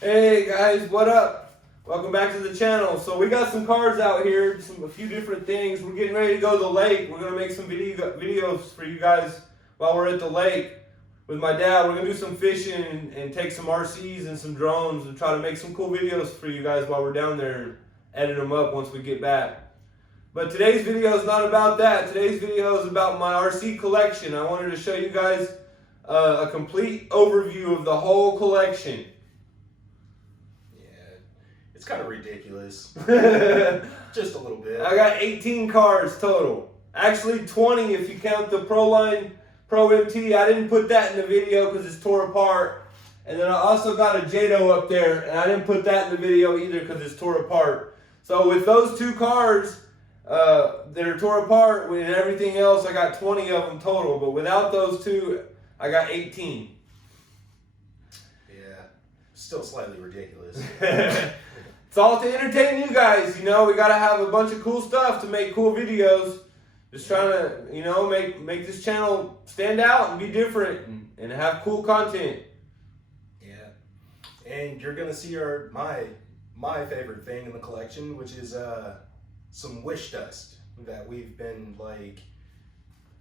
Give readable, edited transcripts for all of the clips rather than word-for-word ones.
Hey guys, what up? Welcome back to the channel. So we got some cars out here, a few different things. We're getting ready to go to the lake. We're gonna make some videos for you guys while we're at the lake with my dad. We're gonna do some fishing and take some RCs and some drones and try to make some cool videos for you guys while we're down there and edit them up once we get back. But today's video is not about that. Today's video is about my RC collection. I wanted to show you guys a complete overview of the whole collection. It's kind of ridiculous. Just a little bit. I got 18 cars total. Actually 20 if you count the Proline Pro MT. I didn't put that in the video because it's tore apart. And then I also got a Jado up there, and I didn't put that in the video either because it's tore apart. So with those two cars that are tore apart and everything else, I got 20 of them total. But without those two, I got 18. Yeah, still slightly ridiculous. It's all to entertain you guys, you know. We gotta have a bunch of cool stuff to make cool videos. Just trying to, you know, make this channel stand out and be different and have cool content. Yeah, and you're gonna see my favorite thing in the collection, which is some wish dust that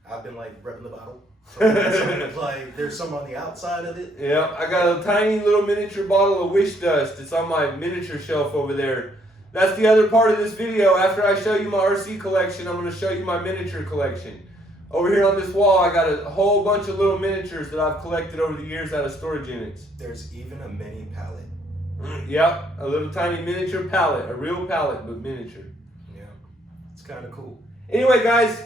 I've been rubbing the bottle. There's some on the outside of it. Yeah, I got a tiny little miniature bottle of wish dust. It's on my miniature shelf over there. That's the other part of this video. After I show you my RC collection, I'm going to show you my miniature collection. Over here on this wall, I got a whole bunch of little miniatures that I've collected over the years out of storage units. There's even a mini pallet. Yep, a little tiny miniature pallet. A real pallet, but miniature. Yeah, it's kind of cool. Anyway, guys,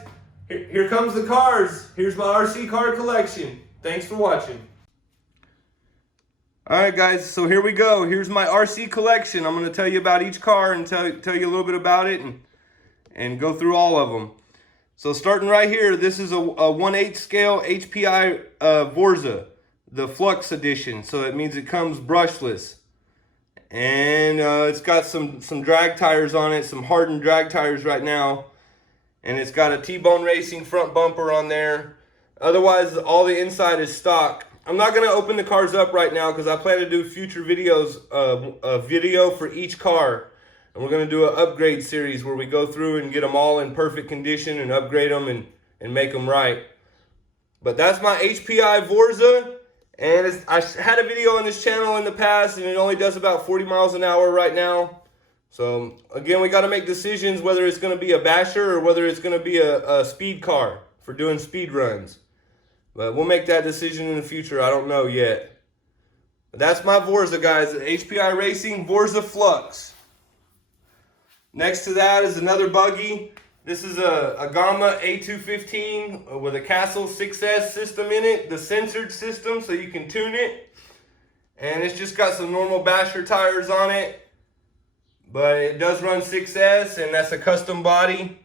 here comes the cars. Here's my RC car collection. Thanks for watching. Alright guys, so here we go. Here's my RC collection. I'm going to tell you about each car and tell you a little bit about it and go through all of them. So starting right here, this is a 1/8 scale HPI Vorza, the Flux edition. So that means it comes brushless. And it's got some drag tires on it, some hardened drag tires right now. And it's got a T-Bone Racing front bumper on there. Otherwise, all the inside is stock. I'm not going to open the cars up right now because I plan to do future videos, a video for each car. And we're going to do an upgrade series where we go through and get them all in perfect condition and upgrade them and make them right. But that's my HPI Vorza. And I had a video on this channel in the past and it only does about 40 miles an hour right now. So, again, we got to make decisions whether it's going to be a basher or whether it's going to be a speed car for doing speed runs. But we'll make that decision in the future. I don't know yet. But that's my Vorza, guys. HPI Racing Vorza Flux. Next to that is another buggy. This is a Gamma A215 with a Castle 6S system in it. The censored system so you can tune it. And it's just got some normal basher tires on it. But it does run 6S, and that's a custom body.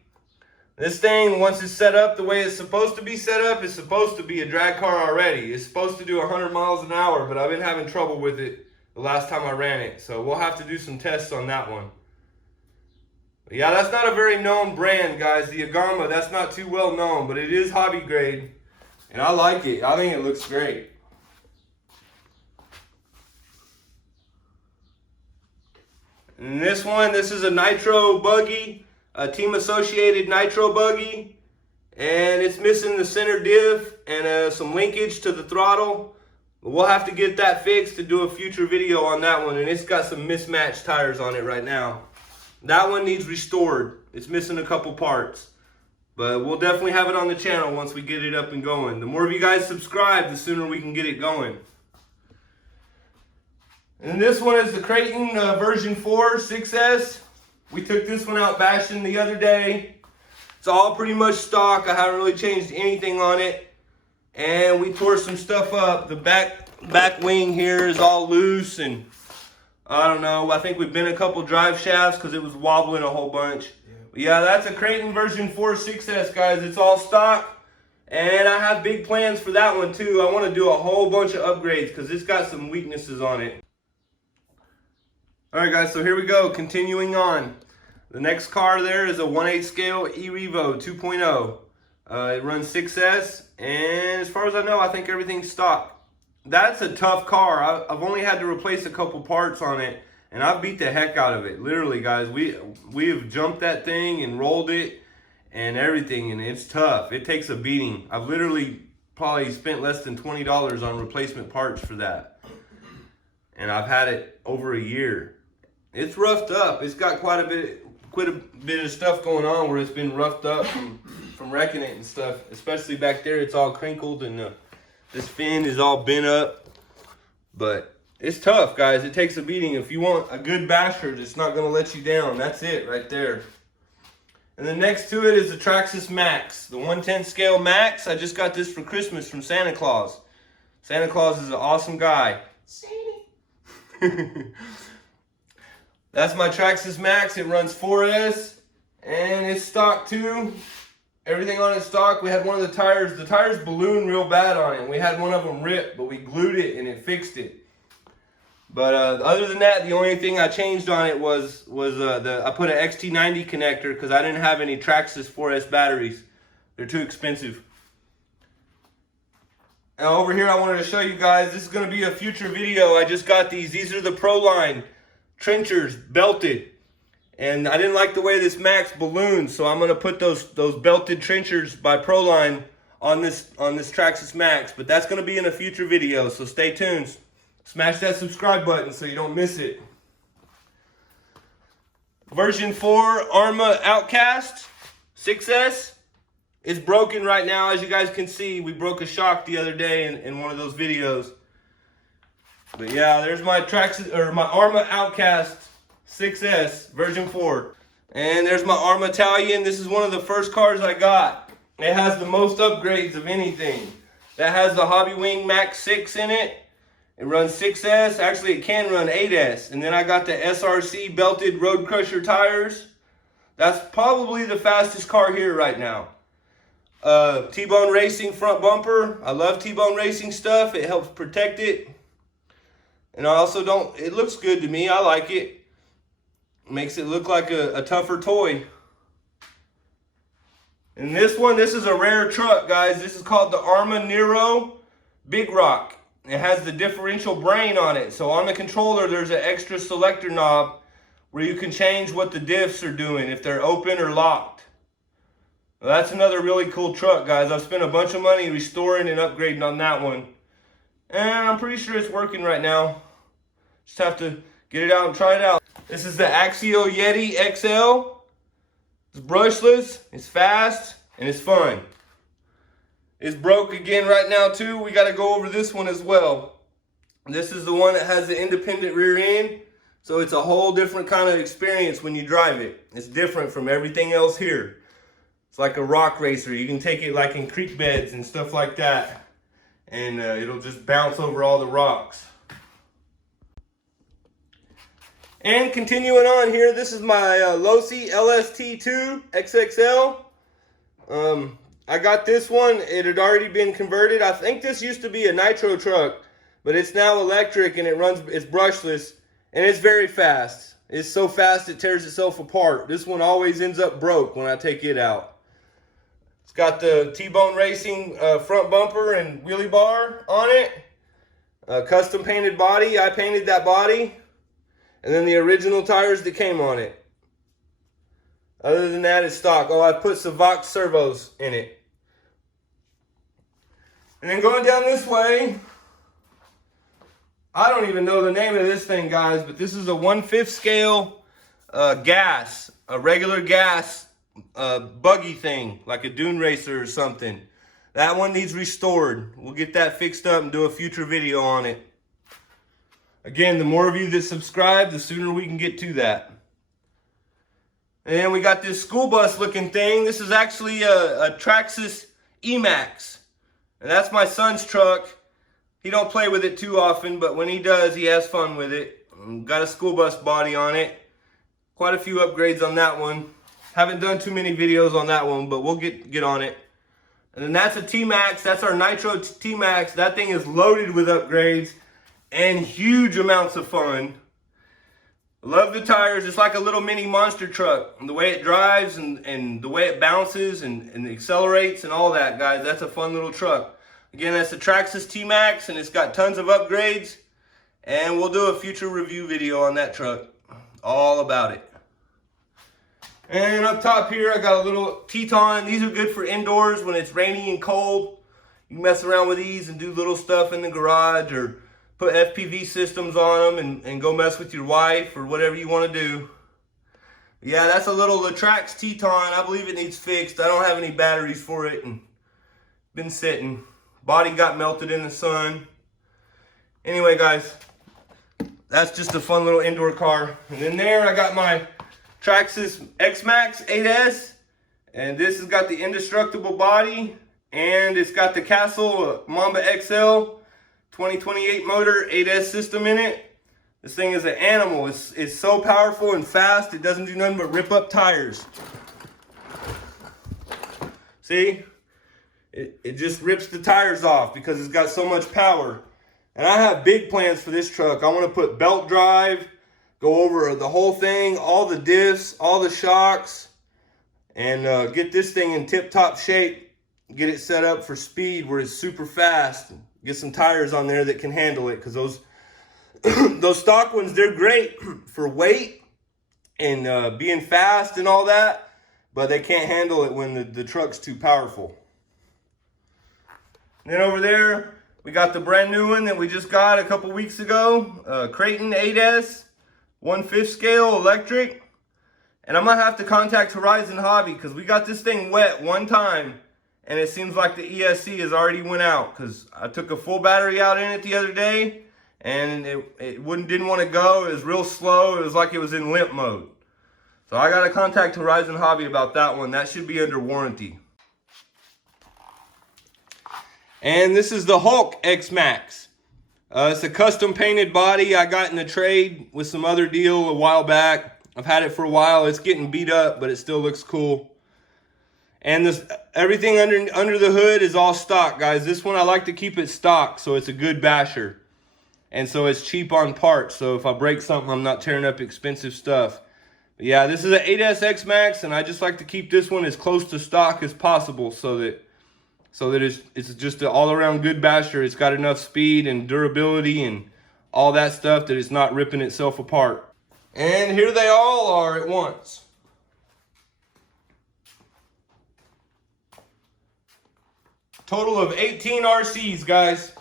This thing, once it's set up the way it's supposed to be set up, it's supposed to be a drag car already. It's supposed to do 100 miles an hour, but I've been having trouble with it the last time I ran it. So we'll have to do some tests on that one. But yeah, that's not a very known brand, guys. The Agama, that's not too well known, but it is hobby grade. And I like it. I think it looks great. And this one, this is a Nitro buggy, a Team Associated Nitro buggy, and it's missing the center diff and some linkage to the throttle. But we'll have to get that fixed to do a future video on that one, and it's got some mismatched tires on it right now. That one needs restored. It's missing a couple parts, but we'll definitely have it on the channel once we get it up and going. The more of you guys subscribe, the sooner we can get it going. And this one is the Creighton version 4 6S. We took this one out bashing the other day. It's all pretty much stock. I haven't really changed anything on it. And we tore some stuff up. The back wing here is all loose and I don't know. I think we bent a couple drive shafts because it was wobbling a whole bunch. Yeah. But yeah, that's a Creighton version 4 6S, guys. It's all stock. And I have big plans for that one too. I want to do a whole bunch of upgrades because it's got some weaknesses on it. Alright guys, so here we go, continuing on. The next car there is a 1/8 scale E-Revo 2.0. It runs 6S, and as far as I know, I think everything's stock. that's a tough car. I've only had to replace a couple parts on it, and I've beat the heck out of it. Literally, guys, we have jumped that thing and rolled it and everything, and it's tough. It takes a beating. I've literally probably spent less than $20 on replacement parts for that, and I've had it over a year. It's roughed up. It's got quite a bit of stuff going on where it's been roughed up from wrecking it and stuff. Especially back there, it's all crinkled, and this fin is all bent up. But it's tough, guys. It takes a beating. If you want a good basher that's not going to let you down, that's it right there. And then next to it is the Traxxas Max, the 1/10 scale Max. I just got this for Christmas from Santa Claus. Santa Claus is an awesome guy. Santa. That's my Traxxas Max. It runs 4S, and it's stock too. Everything on it's stock. We had one of the tires ballooned real bad on it. We had one of them ripped, but we glued it and it fixed it. But other than that, the only thing I changed on it was I put an XT90 connector because I didn't have any Traxxas 4S batteries. They're too expensive. Now over here, I wanted to show you guys, this is going to be a future video. I just got these. These are the Proline trenchers belted. And I didn't like the way this Max balloons, so I'm going to put those belted trenchers by Proline on this Traxxas Max. But that's going to be in a future video, so stay tuned. Smash that subscribe button so you don't miss it. Version 4 Arrma Outcast 6S is broken right now. As you guys can see, we broke a shock the other day in one of those videos. But yeah, there's my my Arrma Outcast 6S version 4. And there's my Arrma Italian. This is one of the first cars I got. It has the most upgrades of anything. That has the Hobbywing Max 6 in it. It runs 6S. Actually, it can run 8S. And then I got the SRC belted Road Crusher tires. That's probably the fastest car here right now. T-Bone Racing front bumper. I love T-Bone Racing stuff. It helps protect it. And I also it looks good to me. I like it. Makes it look like a tougher toy. And this is a rare truck, guys. This is called the Arrma Nero Big Rock. It has the differential brain on it. So on the controller, there's an extra selector knob where you can change what the diffs are doing, if they're open or locked. Well, that's another really cool truck, guys. I've spent a bunch of money restoring and upgrading on that one. And I'm pretty sure it's working right now. Just have to get it out and try it out. This is the Axial Yeti XL. It's brushless, it's fast, and it's fun. It's broke again right now too. We got to go over this one as well. This is the one that has the independent rear end. So it's a whole different kind of experience when you drive it. It's different from everything else here. It's like a rock racer. You can take it like in creek beds and stuff like that. And it'll just bounce over all the rocks. And continuing on here, this is my Losi LST2 XXL. I got this one. It had already been converted. I think this used to be a nitro truck, but it's now electric and it's brushless, and it's very fast. It's so fast it tears itself apart. This one always ends up broke when I take it out. It's got the T-Bone Racing front bumper and wheelie bar on it. Custom painted body. I painted that body. And then the original tires that came on it. Other than that, it's stock. Oh, I put some Vox servos in it. And then going down this way, I don't even know the name of this thing, guys, but this is a 1/5 scale gas, a regular gas buggy thing, like a dune racer or something. That one needs restored. We'll get that fixed up and do a future video on it. Again, the more of you that subscribe, the sooner we can get to that. And then we got this school bus looking thing. This is actually a Traxxas E-Max. And that's my son's truck. He don't play with it too often, but when he does, he has fun with it. Got a school bus body on it. Quite a few upgrades on that one. Haven't done too many videos on that one, but we'll get on it. And then that's a T-Max. That's our Nitro T-Max. That thing is loaded with upgrades and huge amounts of fun. Love the tires. It's like a little mini monster truck. And the way it drives and the way it bounces and accelerates and all that, guys, that's a fun little truck. Again, that's the Traxxas T-Max, and it's got tons of upgrades. And we'll do a future review video on that truck, all about it. And up top here, I got a little Teton. These are good for indoors when it's rainy and cold. You can mess around with these and do little stuff in the garage, or put FPV systems on them and go mess with your wife or whatever you want to do. Yeah, that's a little Latrax Teton. I believe it needs fixed. I don't have any batteries for it and been sitting. Body got melted in the sun. Anyway, guys, that's just a fun little indoor car. And then there I got my Traxxas X-Max 8S. And this has got the indestructible body. And it's got the Castle Mamba XL 2028 motor 8S system in it. This thing is an animal. It's so powerful and fast, it doesn't do nothing but rip up tires. See? It just rips the tires off because it's got so much power. And I have big plans for this truck. I want to put belt drive, go over the whole thing, all the diffs, all the shocks, and get this thing in tip-top shape. Get it set up for speed where it's super fast. Get some tires on there that can handle it, because those stock ones, they're great for weight and being fast and all that, but they can't handle it when the truck's too powerful. And then over there, we got the brand new one that we just got a couple weeks ago, Creighton 8S, 1/5 scale electric. And I'm gonna have to contact Horizon Hobby, because we got this thing wet one time, and it seems like the ESC has already went out, because I took a full battery out in it the other day, and it didn't want to go. It was real slow. It was like it was in limp mode. So I got to contact Horizon Hobby about that one. That should be under warranty. And this is the Hulk X-Max. It's a custom painted body I got in a trade with some other deal a while back. I've had it for a while. It's getting beat up, but it still looks cool. And everything under the hood is all stock, guys. This one I like to keep it stock, so it's a good basher. And so it's cheap on parts. So if I break something, I'm not tearing up expensive stuff. But yeah, this is an 8S X-Max, and I just like to keep this one as close to stock as possible, so that it's just an all-around good basher. It's got enough speed and durability and all that stuff that it's not ripping itself apart. And here they all are at once. Total of 18 RCs, guys.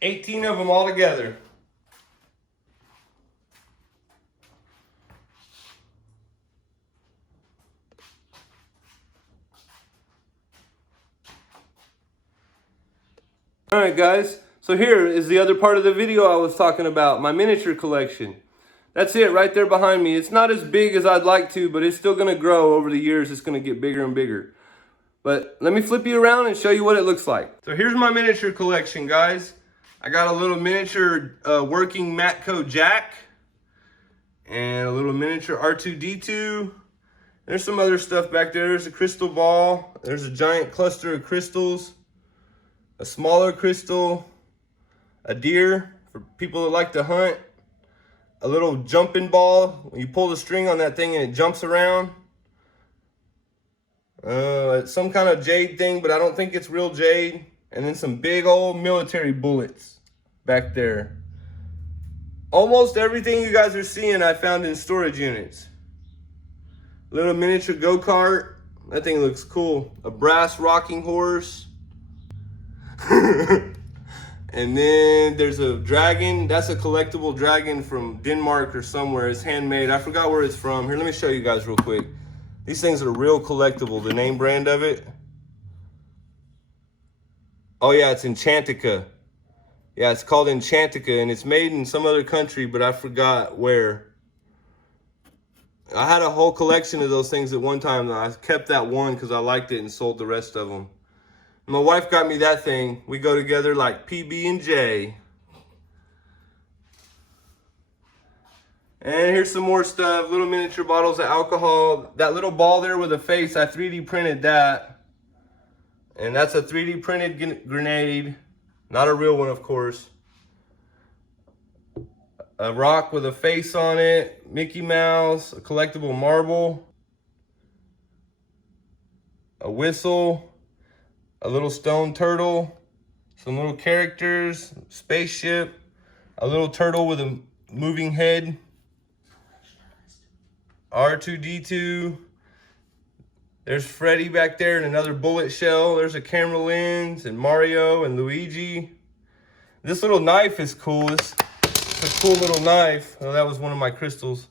18 of them all together. Alright guys, so here is the other part of the video I was talking about, my miniature collection. That's it right there behind me. It's not as big as I'd like to, but it's still going to grow over the years. It's going to get bigger and bigger. But let me flip you around and show you what it looks like. So here's my miniature collection, guys. I got a little miniature working Matco jack. And a little miniature R2-D2. There's some other stuff back there. There's a crystal ball. There's a giant cluster of crystals. A smaller crystal. A deer for people that like to hunt. A little jumping ball. You pull the string on that thing and it jumps around. It's some kind of jade thing, but I don't think it's real jade. And then some big old military bullets back there. Almost everything you guys are seeing I found in storage units. Little miniature go-kart. That thing looks cool. A brass rocking horse. And then there's a dragon. That's a collectible dragon from Denmark or somewhere. It's handmade. I forgot where it's from. Here, let me show you guys real quick. These things are real collectible. The name brand of it. Oh yeah, it's Enchantica. Yeah, it's called Enchantica, and it's made in some other country, but I forgot where. I had a whole collection of those things at one time. I kept that one because I liked it and sold the rest of them. My wife got me that thing. We go together like PB&J. And here's some more stuff. Little miniature bottles of alcohol. That little ball there with a face, I 3D printed that. And that's a 3D printed grenade. Not a real one, of course. A rock with a face on it. Mickey Mouse. A collectible marble. A whistle. A little stone turtle. some little characters, spaceship, a little turtle with a moving head, R2-D2. There's Freddy back there and another bullet shell. There's a camera lens and Mario and Luigi. This little knife is cool. It's a cool little knife. Oh, that was one of my crystals.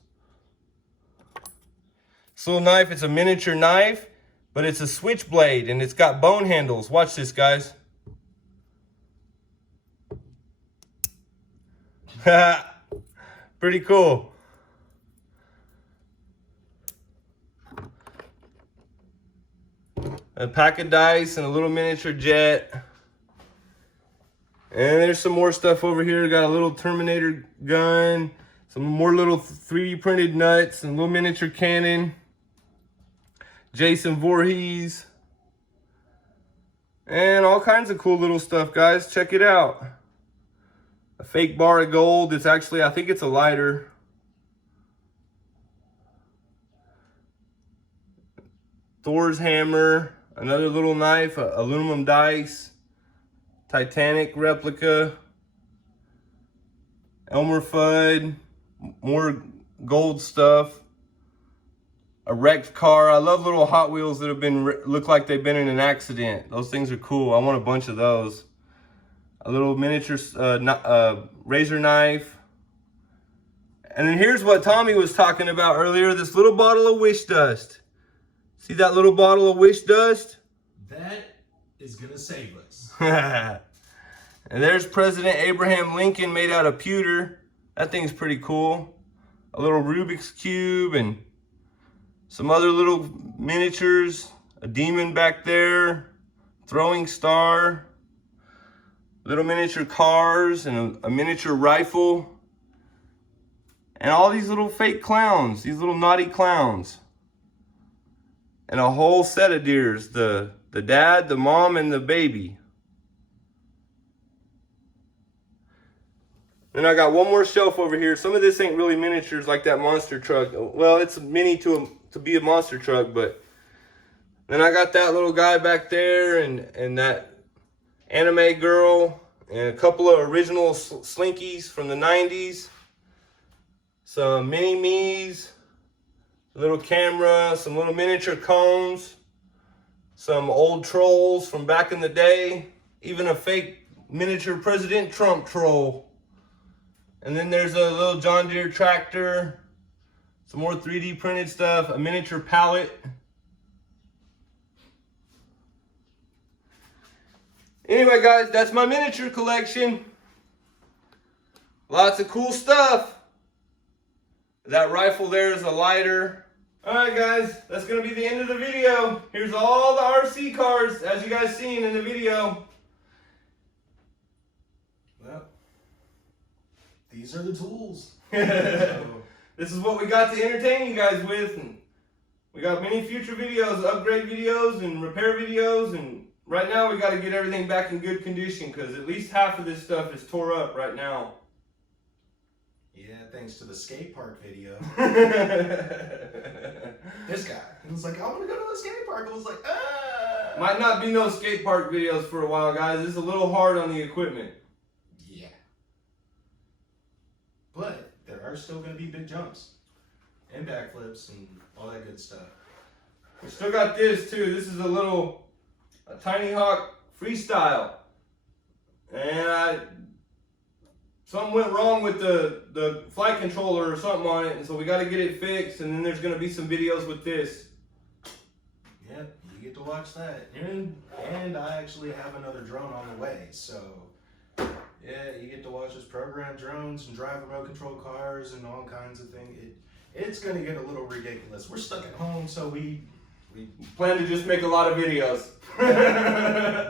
This little knife, it's a miniature knife, but it's a switchblade and it's got bone handles. Watch this, guys. Pretty cool. A pack of dice and a little miniature jet. And there's some more stuff over here. Got a little Terminator gun, some more little 3D printed nuts, and a little miniature cannon. Jason Voorhees. And all kinds of cool little stuff, guys. Check it out. A fake bar of gold. It's actually, I think it's a lighter. Thor's hammer. Another little knife, aluminum dice, Titanic replica, Elmer Fudd, more gold stuff, a wrecked car. I love little Hot Wheels that have been look like they've been in an accident. Those things are cool. I want a bunch of those. A little miniature razor knife. And then here's what Tommy was talking about earlier, this little bottle of wish dust. See that little bottle of wish dust? That is gonna save us. And there's President Abraham Lincoln made out of pewter. That thing's pretty cool. A little Rubik's Cube and some other little miniatures. A demon back there. Throwing star. Little miniature cars and a miniature rifle. And all these little fake clowns. These little naughty clowns. And a whole set of deers, the dad, the mom, and the baby. Then I got one more shelf over here. Some of this ain't really miniatures like that monster truck. Well, it's a mini to be a monster truck, but then I got that little guy back there and that anime girl and a couple of original Slinkies from the 90s. Some mini-me's. A little camera, some little miniature cones, some old trolls from back in the day, even a fake miniature President Trump troll. And then there's a little John Deere tractor, some more 3D printed stuff, a miniature pallet. Anyway, guys, that's my miniature collection. Lots of cool stuff. That rifle there is a lighter. Alright guys, that's going to be the end of the video. Here's all the RC cars as you guys seen in the video. Well, these are the tools. This is what we got to entertain you guys with. And we got many future videos, upgrade videos and repair videos. And right now we got to get everything back in good condition because at least half of this stuff is tore up right now. Yeah, thanks to the skate park video. This guy, he was like, I want to go to the skate park. I was like, ah. Might not be no skate park videos for a while, guys. It's a little hard on the equipment. Yeah. But there are still going to be big jumps and backflips and all that good stuff. We still got this too. This is a Tiny Hawk Freestyle. And something went wrong with the flight controller or something on it, and so we got to get it fixed, and then there's going to be some videos with this. Yep, you get to watch that. And I actually have another drone on the way, so yeah, you get to watch us program drones and drive remote control cars and all kinds of things. It's going to get a little ridiculous. We're stuck at home, so we plan to just make a lot of videos.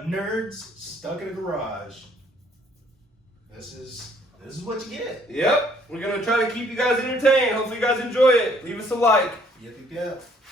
Nerds stuck in a garage. This is what you get. Yep. We're going to try to keep you guys entertained. Hopefully you guys enjoy it. Leave us a like. Yep, yep, yep.